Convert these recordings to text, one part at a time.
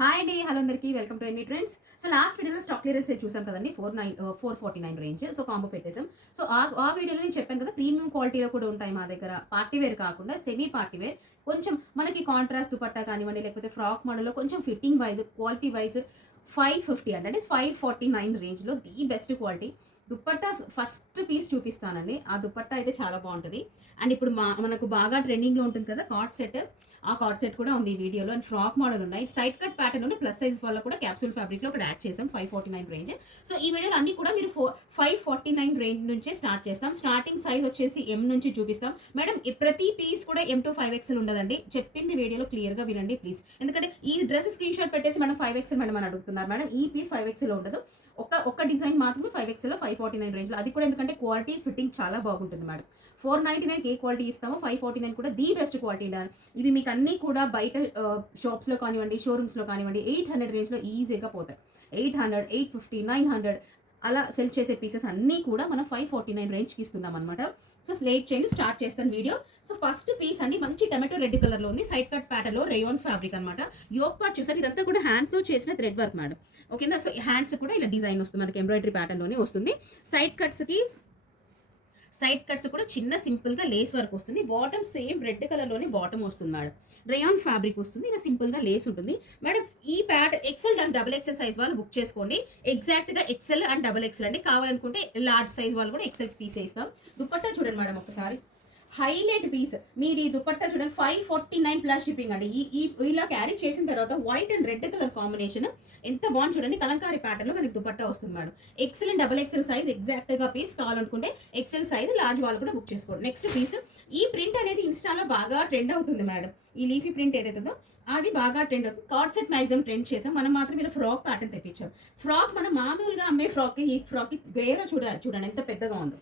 Hi అండి hello అందరికీ. Welcome to ఎన్ని ట్రెండ్స్ సో లాస్ట్ వీడియోలో స్టాక్ క్లియరెన్స్ చూసాం కదండి. Four nine four forty nine range so combo పెట్టేసాం సో ఆ వీడియోలో నేను చెప్పాను కదా ప్రీమియం క్వాలిటీలో కూడా ఉంటాయి మా దగ్గర. పార్టీ వేర్ కాకుండా సెమీ పార్టీ వేర్ కొంచెం మనకి కాంట్రాస్ట్ దుపట్టా కానివ్వండి లేకపోతే ఫ్రాక్ మోడల్లో కొంచెం fitting wise quality wise five fifty అంటే అంటే ఫైవ్ ఫార్టీ నైన్ రేంజ్లో the best quality dupatta first piece చూపిస్తానండి. ఆ దుప్పట్టా అయితే చాలా బాగుంటుంది. అండ్ ఇప్పుడు మా మనకు బాగా ట్రెండింగ్లో ఉంటుంది కదా కాట్ సెట్ ఆ కార్డ్ సెట్ కూడా ఉంది ఈ వీడియోలో. అండ్ ఫ్రాక్ మోడల్ ఉన్నాయి. సైడ్ కట్ ప్యాటర్న్ ఉంది ప్లస్ సైజ్ వల్ల కూడా క్యాప్సూల్ ఫ్యాబ్రిక్లో ఒకటి యాడ్ చేసాం five forty nine range so ఈ వీడియోలో అన్ని కూడా మీరు four five forty nine range నుంచే స్టార్ట్ చేస్తాం. స్టార్టింగ్ సైజ్ వచ్చేసి ఎం నుంచి చూపిస్తాం. మేడం ప్రతి పీస్ కూడా ఎం టు ఫైవ్ ఎక్స్ఎల్ ఉండదండి. చెప్పింది వీడియోలో క్లియర్గా వినండి ప్లీజ్ ఎందుకంటే ఈ డ్రెస్ స్క్రీన్ షాట్ పెట్టేసి మేడం ఫైవ్ ఎక్స్ఎల్ మేడం అని అడుగుతున్నారు. మేడం ఈ పీస్ ఫైవ్ ఎక్స్ఎల్ ఉండదు. ఒక ఒక డిజైన్ మాత్రమే ఫైవ్ ఎక్స్లో ఫైవ్ ఫార్టీ నైన్ రేంజ్లో అది కూడా ఎందుకంటే క్వాలిటీ ఫిట్టింగ్ చాలా బాగుంటుంది మేడం ఫోర్ నైంటీ నైన్కి ఏ క్వాలిటీ ఇస్తామో ఫైవ్ ఫార్టీ నైన్ కూడా ది బెస్ట్ క్వాలిటీ ఇవి మీకు అన్నీ కూడా బయట షాప్స్లో కానివ్వండి షోరూమ్స్లో కానివ్వండి ఎయిట్ హండ్రెడ్ రేంజ్లో ఈజీగా పోతాయి. Eight hundred eight fifty nine hundred అలా సెల్ చేసే పీసెస్ అన్నీ కూడా మనం ఫైవ్ ఫార్టీ నైన్ రేంజ్కి ఇస్తున్నాం అనమాట సో స్లేట్ చేయండి స్టార్ట్ చేస్తాను వీడియో సో ఫస్ట్ పీస్ అండి మంచి టమాటో రెడ్ కలర్లో ఉంది. సైడ్ కట్ ప్యాటర్లో రేయోన్ ఫ్యాబ్రిక్ అనమాట యోక్ పార్ట్ చూసారు? ఇదంతా కూడా హ్యాండ్స్లో చేసిన థ్రెడ్ వర్క్ మేడం ఓకేనా సో హ్యాండ్స్ కూడా ఇలా డిజైన్ వస్తుంది. మనకి ఎంబ్రాయిడరీ ప్యాటర్న్లోనే వస్తుంది. సైడ్ కట్స్కి సైడ్ కట్స్ కూడా చిన్న సింపుల్గా లేస్ వర్క్ వస్తుంది. బాటమ్ సేమ్ రెడ్ కలర్లోనే బాటమ్ వస్తుంది మేడం. రేయాన్ ఫ్యాబ్రిక్ వస్తుంది. ఇలా సింపుల్గా లేస్ ఉంటుంది. మేడం ఈ pad XL and double XL size వాళ్ళు బుక్ చేసుకోండి. ఎగ్జాక్ట్గా ఎక్సెల్ అండ్ డబుల్ ఎక్సెల్ అండి కావాలనుకుంటే లార్జ్ సైజ్ వాళ్ళు కూడా ఎక్సెల్ పీస్ వేస్తాం. దుప్పట్టా చూడండి మేడం ఒకసారి. Highlight piece. మీరు ఈ దుపట్టా చూడండి five forty nine plus shipping అండి. ఈ ఇలా క్యారీ చేసిన తర్వాత white and red colour combination ఎంత బాగుంది చూడండి కలంకారీ ప్యాటర్న్లో మనకి దుపట్టా వస్తుంది madam. XL and double XL size ఎగ్జాక్ట్గా పీస్ కావాలనుకుంటే ఎక్సెల్ సైజ్ లార్జ్ వాళ్ళు కూడా బుక్ చేసుకోండి. నెక్స్ట్ పీస్ ఈ ప్రింట్ అనేది ఇన్స్టాలో బాగా ట్రెండ్ అవుతుంది మేడం. ఈ లీఫీ ప్రింట్ ఏదైతుందో అది బాగా ట్రెండ్ అవుతుంది. కార్డ్ సెట్ మ్యాక్సిమం ట్రెండ్ చేసాం. మనం మాత్రం ఇలా ఫ్రాక్ ప్యాటర్న్ తెప్పించాం. ఫ్రాక్ మనం మామూలుగా అమ్మే ఫ్రాక్కి ఈ ఫ్రాక్కి గేరా చూడాలి చూడండి ఎంత పెద్దగా ఉందో.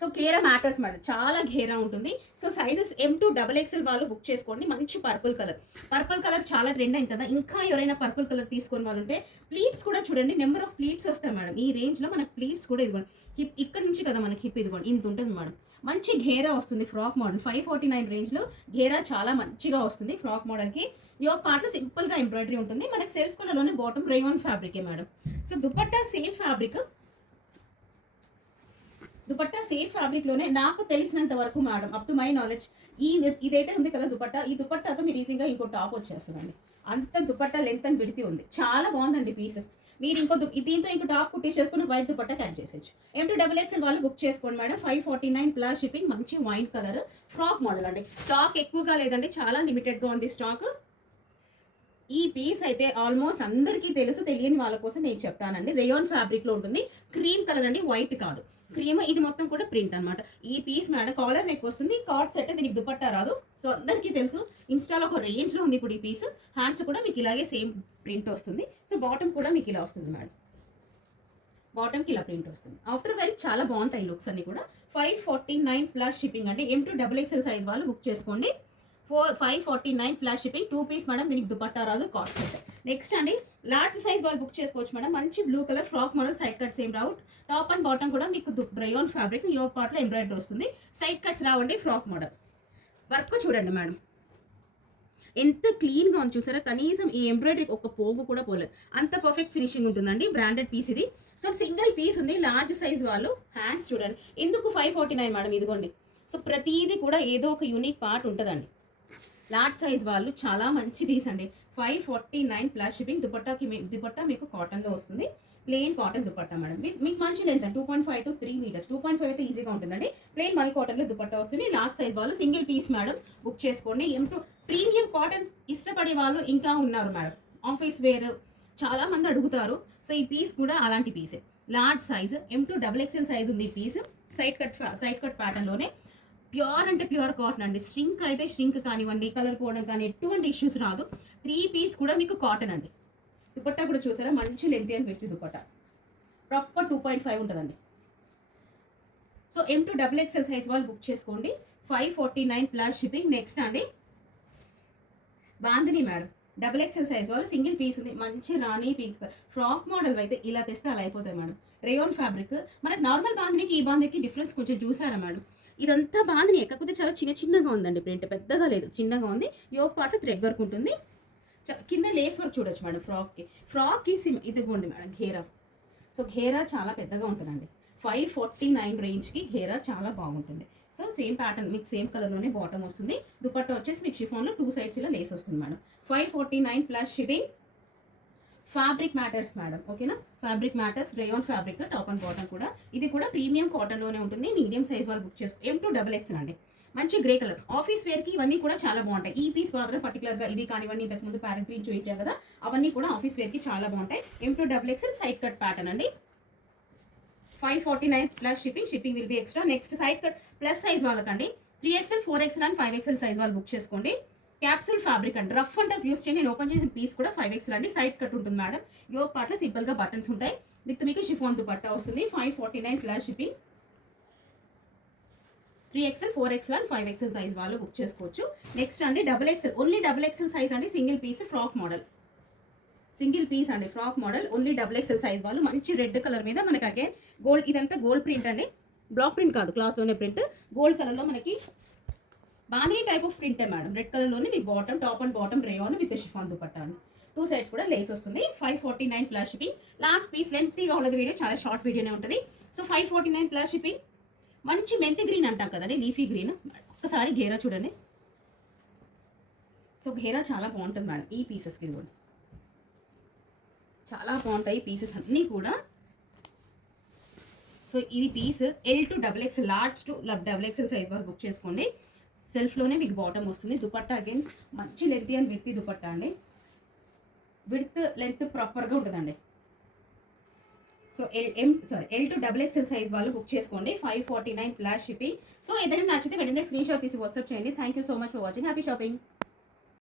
సో కేరా మ్యాటర్స్ మేడం చాలా ఘేరా ఉంటుంది. So sizes M to double XL వాళ్ళు బుక్ చేసుకోండి మంచి పర్పుల్ కలర్. పర్పుల్ కలర్ చాలా ట్రెండ్ అయింది కదా ఇంకా ఎవరైనా పర్పుల్ కలర్ తీసుకొని వాళ్ళు ఉంటే ప్లీట్స్ కూడా చూడండి నెంబర్ ఆఫ్ ప్లీట్స్ వస్తాయి మేడం. ఈ రేంజ్లో మనకి ప్లీట్స్ కూడా ఇదిగోండి. హిప్ ఇక్కడ నుంచి కదా మనకి హిప్ ఇదిగోండి ఇంత ఉంటుంది మేడం. మంచి ఘేరా వస్తుంది frock model. Five forty nine రేంజ్లో ఘేరా చాలా మంచిగా వస్తుంది ఫ్రాక్ మోడల్కి. యోగ పార్ట్లో సింపుల్గా ఎంబ్రాయిడరీ ఉంటుంది. మనకి సెల్ఫ్ కలర్లోనే bottom rayon ఫ్యాబ్రికే madam. So dupatta same fabric dupatta same ఫ్యాబ్రిక్లోనే నాకు తెలిసినంత వరకు madam up to my knowledge ఈ ఇదైతే ఉంది కదా దుపట్టా. ఈ దుపట్టాతో మీరు ఈజీగా ఇంకో టాప్ వచ్చేస్తుందండి. అంత దుపట్టా లెంత్ అని విడితి ఉంది. చాలా బాగుందండి పీస్ మీరు ఇంకో దు- దీంతో ఇంకో టాప్ కుట్టించేసుకుని వైట్ దుపట్టా క్యారీ చేసేచ్చు ఎం టు డబుల్ ఎక్స్ఎల్ వాళ్ళు బుక్ చేసుకోండి madam five forty nine plus shipping మంచి వైట్ కలర్ ఫ్రాక్ మోడల్ అండి. స్టాక్ ఎక్కువగా లేదండి చాలా లిమిటెడ్గా ఉంది స్టాక్ ఈ పీస్ అయితే ఆల్మోస్ట్ అందరికీ తెలుసు తెలియని వాళ్ళ కోసం నేను చెప్తానండి. రేయాన్ ఫ్యాబ్రిక్లో ఉంటుంది. క్రీమ్ కలర్ అండి వైట్ కాదు. క్రీమ్ ఇది మొత్తం కూడా ప్రింట్ అనమాట ఈ పీస్ మేడం కాలర్ నెక్ వస్తుంది. కార్డ్ సెట్ దీనికి దుపట్టా రాదు. సో అందరికీ తెలుసు ఇన్స్టాలో ఒక రేంజ్లో ఉంది ఇప్పుడు ఈ పీస్. హ్యాండ్స్ కూడా మీకు ఇలాగే సేమ్ ప్రింట్ వస్తుంది. సో బాటమ్ కూడా మీకు ఇలా వస్తుంది మేడం. బాటమ్కి ఇలా ప్రింట్ వస్తుంది. ఆఫ్టర్ వేర్ చాలా బాగుంటాయి లుక్స్ అన్ని కూడా. Five forty nine plus shipping అంటే M to double XL size వాళ్ళు బుక్ చేసుకోండి. Four five forty nine plus shipping two piece madam దీనికి దుపట్టా రాదు కాస్ట్ నెక్స్ట్ అండి లార్జ్ సైజ్ వాళ్ళు బుక్ చేసుకోవచ్చు మేడం. మంచి blue colour frock model side cuts ఏం రావు టాప్ అండ్ బాటమ్ కూడా మీకు బ్రయోన్ ఫ్యాబ్రిక్ యోగ్ పార్ట్లో ఎంబ్రాయిడరీ వస్తుంది. సైడ్ కట్స్ రావండి ఫ్రాక్ మోడల్ వర్క్ చూడండి మేడం. ఎంత క్లీన్గా ఉంది చూసారా? కనీసం ఈ ఎంబ్రాయిడరీ ఒక పోగు కూడా పోలేదు. అంత పర్ఫెక్ట్ ఫినిషింగ్ ఉంటుందండి బ్రాండెడ్ పీస్ ఇది. సో సింగిల్ పీస్ ఉంది లార్జ్ సైజ్ వాళ్ళు హ్యాండ్స్ చూడండి. ఎందుకు ఫైవ్ ఫార్టీ నైన్ మేడం ఇదిగోండి? సో ప్రతిదీ కూడా ఏదో ఒక యూనిక్ పార్ట్ ఉంటుందండి. లార్జ్ సైజ్ వాళ్ళు చాలా మంచి పీస్ అండి. Five forty nine plus shipping దుపట్టాకి మీ- దుపట్టా మీకు కాటన్లో వస్తుంది. Plain cotton dupatta madam. మీకు మంచి length two point five to three metres two point five అయితే ఈజీగా ఉంటుందండి. ప్లెయిన్ మల్ కాటన్లో దుపట్టా వస్తుంది. లార్జ్ సైజ్ వాళ్ళు సింగిల్ పీస్ మేడం. బుక్ చేసుకోండి. ఎం టూ ప్రీమియం కాటన్ ఇష్టపడే వాళ్ళు ఇంకా ఉన్నారు మేడం. ఆఫీస్ వేర్ చాలా మంది అడుగుతారు. సో ఈ పీస్ కూడా అలాంటి పీసే large size M to double XL size ఉంది ఈ piece side cut side cut ప్యాటర్న్లోనే pure అంటే ప్యూర్ కాటన్ అండి. స్ట్రింక్ అయితే స్ట్రింక్ కానివ్వండి కలర్ పోవడం కానీ ఎటువంటి ఇష్యూస్ రాదు. త్రీ పీస్ కూడా మీకు కాటన్ అండి. దుపట్టా కూడా చూసారా? మంచి లెంత్ అని పెట్టి dupatta. Proper two point five ఉంటుందండి. So M to double XL size వాళ్ళు బుక్ చేసుకోండి. Five forty nine plus shipping next అండి. Bandhani madam double XL size వాళ్ళు సింగిల్ పీస్ ఉంది. మంచి రాణి పింక్ ఫ్రాక్ మోడల్ అయితే ఇలా తెస్తే అలా అయిపోతాయి మేడం రేయోన్ ఫ్యాబ్రిక్ మనకి నార్మల్ బాందినికి ఈ బాందికి డిఫరెన్స్ కొంచెం చూసారా మేడం ఇదంతా బాందిని ఎక్కకపోతే చాలా చిన్న చిన్నగా ఉందండి ప్రింట్ పెద్దగా లేదు. చిన్నగా ఉంది. యోగ్ పాటు థ్రెడ్ వర్క్ ఉంటుంది. చ- కింద లేస్ వర్క్ చూడొచ్చు మేడం ఫ్రాక్కి ఫ్రాక్కి సిమ్ ఇదిగోండి మేడం ఘేరా సో ఘేరా చాలా పెద్దగా ఉంటుందండి. ఫైవ్ ఫార్టీ నైన్ రేంజ్కి ఘేరా చాలా బాగుంటుంది. సో సేమ్ ప్యాటర్న్ మీకు సేమ్ కలర్లోనే బాటమ్ వస్తుంది. దుపట్టా వచ్చేసి మీకు షిఫాన్లో టూ సైడ్స్ ఇలా లేస్ వస్తుంది madam. Five forty nine plus shipping fabric matters madam ఓకేనా fabric matters rayon fabric top and bottom కూడా. ఇది కూడా ప్రీమియం కాటన్లోనే ఉంటుంది. మీడియం సైజ్ వాళ్ళు బుక్ చేసుకో ఎం టూ డబల్ ఎక్స్ అండి మంచి గ్రే కలర్ ఆఫీస్ వేర్కి ఇవన్నీ కూడా చాలా బాగుంటాయి. ఈ పీస్ మాత్రం పర్టికులర్గా ఇది కానివ్వండి ఇంతకుముందు ప్యారెంట్ గ్రీన్ చూపించాం కదా అవన్నీ కూడా ఆఫీస్ వేర్కి చాలా బాగుంటాయి. M to double XL side cut pattern అండి. Five forty nine plus shipping shipping will be extra next side cut plus size వాళ్ళకండి. Three XL four XL and five XL size వాళ్ళు book చేసుకోండి. Capsule fabric అండి. Rough and tough use చేయండి. నేను open చేసిన piece కూడా five X అండి side cut ఉంటుంది madam. యోగ పార్ట్లో సింపుల్గా బటన్స్ ఉంటాయి. విత్ మీకు షిఫాన్ దుపట్టా వస్తుంది. Five forty nine plus shipping three XL four XL and five XL size వాళ్ళు బుక్ చేసుకోవచ్చు. నెక్స్ట్ అండి double XL only double XL size అండి. Single piece frock model single piece అండి frock model only double XL size వాళ్ళు. మంచి red colour మీద మనకి అగే గోల్డ్ ఇదంతా గోల్డ్ ప్రింట్ అండి. బ్లాక్ ప్రింట్ కాదు క్లాత్లోనే ప్రింట్ గోల్డ్ కలర్లో మనకి కానీ టైప్ ఆఫ్ ప్రింటే మేడం. రెడ్ కలర్లోనే మీకు bottom top and bottom rayon with chiffon దుపట్టాను two sides కూడా లేస్ వస్తుంది. Five forty nine plus shipping last piece లెంతీగా ఉన్నది వీడియో చాలా షార్ట్ వీడియోనే ఉంటుంది. So five forty nine plus shipping మంచి మెంతి గ్రీన్ అంటాం కదండి లీఫీ గ్రీన్ ఒక్కసారి గేరా చూడండి. సో గేరా చాలా బాగుంటుంది మేడం ఈ పీసెస్కి కూడా. చాలా బాగుంటాయి పీసెస్ అన్నీ కూడా. సో ఇది piece L to double X large to double XL size వరకు బుక్ చేసుకోండి. సెల్ఫ్లోనే మీకు బాటమ్ వస్తుంది. దుపట్టా అగైన్ మంచి లెంత్ అండ్ విడ్త్ దుపట్టా అండి. విడ్త్ లెంత్ ప్రాపర్గా ఉంటుందండి. So L M sorry L to double XL size వాళ్ళు బుక్ చేసుకోండి. Five forty nine plus shipping so ఏదైనా నచ్చితే వెంటనే స్క్రీన్ షాట్ తీసి వాట్సాప్ చేయండి. Thank you so much for watching happy shopping